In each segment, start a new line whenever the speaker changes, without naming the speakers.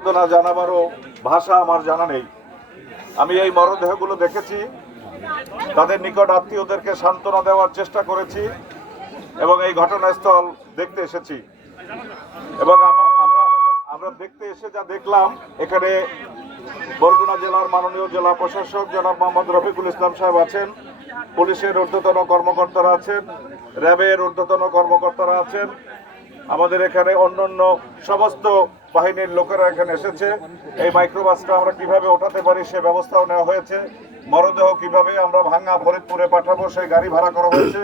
না জানাবারও ভাষা আমার জানা নেই। আমি এই মরদেহগুলো দেখেছি। তাদের নিকট আত্মীয়দেরকে সান্ত্বনা দেওয়ার চেষ্টা করেছি এবং এই ঘটনাস্থল দেখতে এসেছি। এবং আমরা আমরা দেখতে এসে যা দেখলাম, এখানে বরগুনা জেলার মাননীয় জেলা প্রশাসক জনাব মোহাম্মদ রফিকুল ইসলাম সাহেব আছেন, পুলিশের ঊর্ধ্বতন কর্মকর্তারা আছেন, র্যাবের ঊর্ধ্বতন কর্মকর্তারা আছেন। আমাদের এখানে অন্যান্য সমস্ত বাহিনীর লোকেরা এখানে এসেছে। এই মাইক্রোবাসটা আমরা কীভাবে ওঠাতে পারি সে ব্যবস্থাও নেওয়া হয়েছে। মরদেহ কীভাবে আমরা ভাঙ্গা ফরিদপুরে পাঠাবো, সেই গাড়ি ভাড়া করা হয়েছে।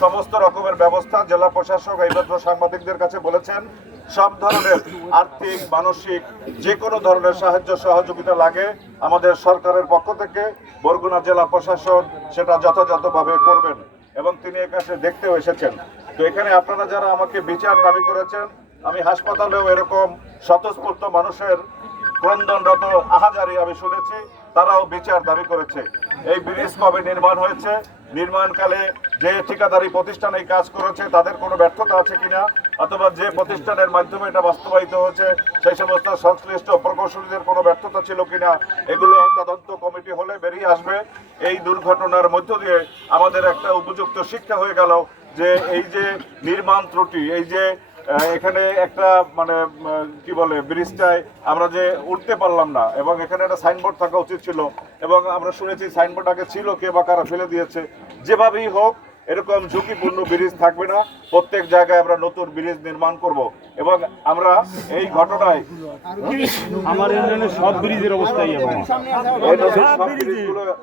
সমস্ত রকমের ব্যবস্থা জেলা প্রশাসক এইমাত্র সাংবাদিকদের কাছে বলেছেন। সব ধরনের আর্থিক, মানসিক, যে কোনো ধরনের সাহায্য, সহযোগিতা লাগে আমাদের সরকারের পক্ষ থেকে। বরগুনা জেলা প্রশাসন সেটা যথাযথভাবে করবেন এবং তিনি একাশে দেখতেও এসেছেন। তো এখানে আপনারা যারা আমাকে বিচার দাবি করেছেন, আমি হাসপাতালেও এরকম স্বতঃস্ফূর্ত মানুষের ক্রন্দনরত আহাজারি আমি শুনেছি, তারাও বিচার দাবি করেছে। এই ব্রিজ কবে নির্মাণ হয়েছে? নির্মাণকালে যে ঠিকাদারি প্রতিষ্ঠান এই কাজ করেছে, তাদের কোনো ব্যর্থতা আছে কিনা? অথবা যে প্রতিষ্ঠানের মাধ্যমে এটা বাস্তবায়িত হয়েছে, সেই সমস্ত সংশ্লিষ্ট প্রকৌশলীদের কোনো ব্যর্থতা ছিল কিনা, এগুলো তদন্ত কমিটি হলে বেরিয়ে আসবে। এই দুর্ঘটনার মধ্য দিয়ে আমাদের একটা উপযুক্ত শিক্ষা হয়ে গেল যে এই যে নির্মাণ ত্রুটি, এই যে এখানে একটা মানে কি বলে, ব্রিজটায় আমরা যে উঠতে পারলাম না, এবং এখানে একটা সাইনবোর্ড থাকা উচিত ছিল, এবং আমরা শুনেছি সাইনবোর্ড আগে ছিল কে বা কারা ফেলে দিয়েছে। যেভাবেই হোক এরকম ঝুঁকিপূর্ণ ব্রিজ থাকবে না। প্রত্যেক জায়গায় আমরা নতুন ব্রিজ নির্মাণ করব এবং আমরা এই ঘটনায়
আমার ইউনিয়নের সব ব্রিজের অবস্থাই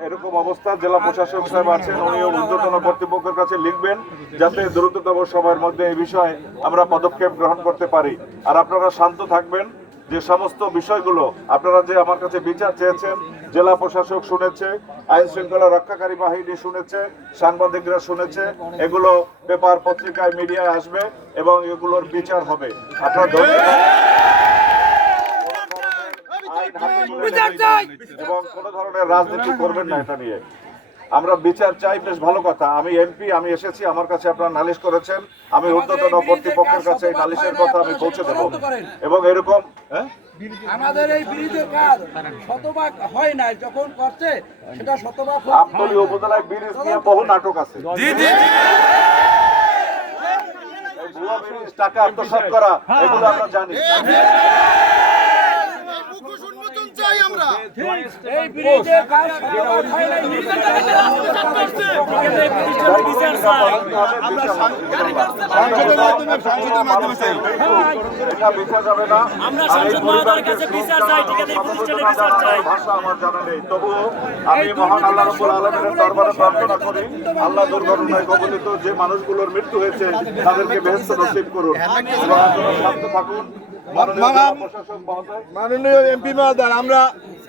এরকম
অবস্থা জেলা প্রশাসক সাহেব আছেন উনিও ঊর্ধ্বতন কর্তৃপক্ষের কাছে লিখবেন যাতে দ্রুততম সময়ের মধ্যে এই বিষয়ে আমরা পদক্ষেপ গ্রহণ করতে পারি। আর আপনারা শান্ত থাকবেন। যে সমস্ত বিষয়গুলো আপনারা যে আমার কাছে বিচার চেয়েছেন জেলা প্রশাসক শুনেছে আইন শৃঙ্খলা রক্ষাকারী বাহিনী শুনেছে সাংবাদিকরা শুনেছে এগুলো পেপার পত্রিকায় মিডিয়ায় আসবে এবং এগুলোর বিচার হবে। আপনারা এবং কোনো ধরনের রাজনীতি করবেন না এটা নিয়ে। আমরা বিচার চাই বেশ ভালো কথা। আমি এমপি আমি এসেছি আমার কাছে আপনারা নালিশ করেছেন। আমি ঊর্ধ্বতন কর্তৃপক্ষের কাছে এই নালিশের কথা আমি পৌঁছে দেবো। এবং এরকম হ্যাঁ?
আমাদের এই ব্রিজের কাজ শতভাগ হয় নাই যখন করছে সেটা শতভাগ।
আমতলী উপজেলায় ব্রিজ নিয়ে বহু নাটক আছে। এই ভুয়া ব্রিজ টাকা আত্মসাৎ করা এগুলো আমরা জানি।
এই ব্রিজের কাজ শতভাগ নাই?
এটা বিচার যাবে না।
আমরা
এই
সাংসদ মহোদয়ের কাছে বিচার চাই, ঠিকাদারি প্রতিষ্ঠানের বিচার চাই।
ভাষা আমার জানা নেই। তবুও আমি মহান আল্লাহ রব্বুল আলমের দরবারে প্রার্থনা করি। আল্লাহ দুর্ঘটনায় কবলিত যে মানুষগুলোর মৃত্যু হয়েছে তাদেরকে বেহেস্ত নসিব করুন। এবং আপনারা থাকুন। মাননীয়
এমপি মহোদয় আমরা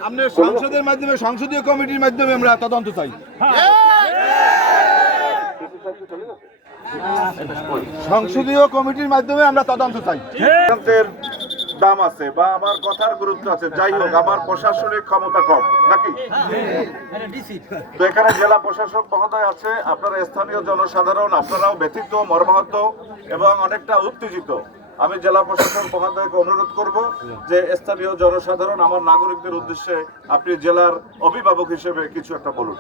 আপনার সংসদের মাধ্যমে সংসদীয় কমিটির মাধ্যমে আমরা তদন্ত চাই। সংসদীয় কমিটির মাধ্যমে আমরা তদন্ত চাই।
দাম আছে বা আমার কথার গুরুত্ব আছে যাই হোক আমার প্রশাসনিক ক্ষমতা কম নাকি? তো এখানে জেলা প্রশাসক মহোদয় আছে আপনারা স্থানীয় জনসাধারণ আপনারাও ব্যথিত মর্মাহত এবং অনেকটা উত্তেজিত। আমি জেলা প্রশাসন মহোদয়কে অনুরোধ করব যে স্থানীয় জনসাধারণ আমার নাগরিকদের উদ্দেশ্যে আপনি জেলার অভিভাবক হিসেবে কিছু একটা বলুন।